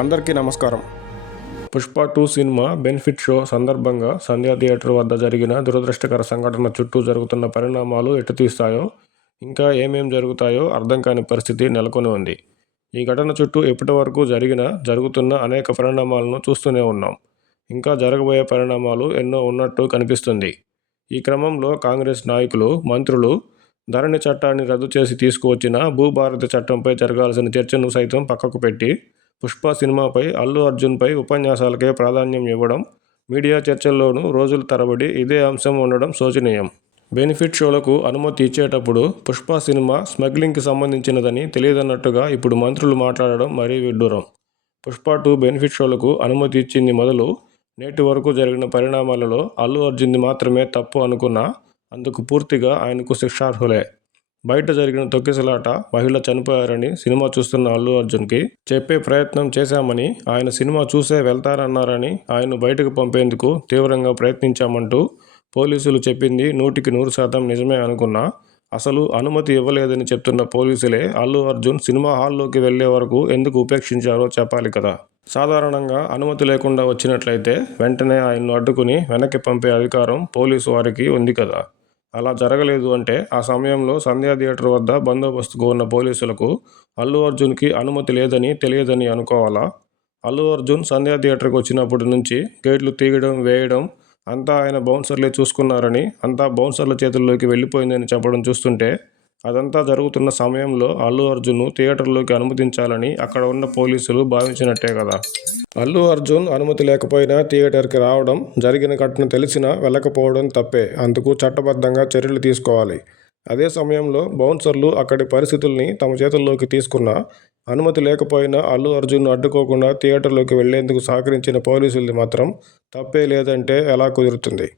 అందరికీ నమస్కారం. 'Pushpa 2' cinema benefit show సందర్భంగా సంధ్యా థియేటర్ వద్ద జరిగిన దురదృష్టకర సంఘటన చుట్టూ జరుగుతున్న పరిణామాలు ఎటు తీస్తాయో, ఇంకా ఏమేం జరుగుతాయో అర్థం కాని పరిస్థితి నెలకొని ఉంది. ఈ ఘటన చుట్టూ ఇప్పటివరకు జరుగుతున్న అనేక పరిణామాలను చూస్తూనే ఉన్నాం. ఇంకా జరగబోయే పరిణామాలు ఎన్నో ఉన్నట్టు కనిపిస్తుంది. ఈ క్రమంలో కాంగ్రెస్ నాయకులు, మంత్రులు ధరణి చట్టాన్ని రద్దు చేసి తీసుకువచ్చిన భూభారతి చట్టంపై జరగాల్సిన చర్చను సైతం పక్కకు పెట్టి 'పుష్ప' సినిమాపై అల్లు అర్జున్పై ఉపన్యాసాలకే ప్రాధాన్యం ఇవ్వడం, మీడియా చర్చల్లోనూ రోజుల తరబడి ఇదే అంశం ఉండడం శోచనీయం. బెనిఫిట్ షోలకు అనుమతి ఇచ్చేటప్పుడు 'పుష్ప' సినిమా స్మగ్లింగ్కి సంబంధించినదని తెలియదన్నట్టుగా ఇప్పుడు మంత్రులు మాట్లాడడం మరీ విడ్డూరం. 'పుష్ప 2' బెనిఫిట్ షోలకు అనుమతి ఇచ్చింది మొదలు నేటి వరకు జరిగిన పరిణామాలలో అల్లు అర్జున్ది మాత్రమే తప్పు అనుకున్నా అందుకు పూర్తిగా ఆయనకు శిక్షార్హులే. బయట జరిగిన తొక్కిసలాట, మహిళ చనిపోయారని సినిమా చూస్తున్న అల్లు అర్జున్కి చెప్పే ప్రయత్నం చేశామని, ఆయన సినిమా చూసే వెళ్తారన్నారని ఆయన్ను బయటకు పంపేందుకు తీవ్రంగా ప్రయత్నించామంటూ పోలీసులు చెప్పింది 100% నిజమే అనుకున్నా, అసలు అనుమతి ఇవ్వలేదని చెప్తున్న పోలీసులే అల్లు అర్జున్ సినిమా హాల్లోకి వెళ్లే వరకు ఎందుకు ఉపేక్షించారో చెప్పాలి కదా. సాధారణంగా అనుమతి లేకుండా వచ్చినట్లయితే వెంటనే ఆయన్ను అడ్డుకుని వెనక్కి పంపే అధికారం పోలీసు వారికి ఉంది కదా. అలా జరగలేదు అంటే ఆ సమయంలో సంధ్యా థియేటర్ వద్ద బందోబస్తుకు ఉన్న పోలీసులకు అల్లు అర్జున్కి అనుమతి లేదని తెలియదని అనుకోవాలా? అల్లు అర్జున్ సంధ్యా థియేటర్కి వచ్చినప్పటి నుంచి గేట్లు తీయడం, వేయడం అంతా ఆయన బౌన్సర్లే చూసుకున్నారని, అంతా బౌన్సర్ల చేతుల్లోకి వెళ్లిపోయిందని చెప్పడం చూస్తుంటే అదంతా జరుగుతున్న సమయంలో అల్లు అర్జున్ను థియేటర్లోకి అనుమతించాలని అక్కడ ఉన్న పోలీసులు భావించినట్టే కదా. అల్లు అర్జున్ అనుమతి లేకపోయినా థియేటర్కి రావడం, జరిగిన ఘటన తెలిసినా వెళ్ళకపోవడం తప్పే. అందుకు చట్టబద్ధంగా చర్యలు తీసుకోవాలి. అదే సమయంలో బౌన్సర్లు అక్కడి పరిస్థితుల్ని తమ చేతుల్లోకి తీసుకున్నా, అనుమతి లేకపోయినా అల్లు అర్జున్ను అడ్డుకోకుండా థియేటర్లోకి వెళ్లేందుకు సహకరించిన పోలీసులది మాత్రం తప్పే లేదంటే ఎలా కుదురుతుంది?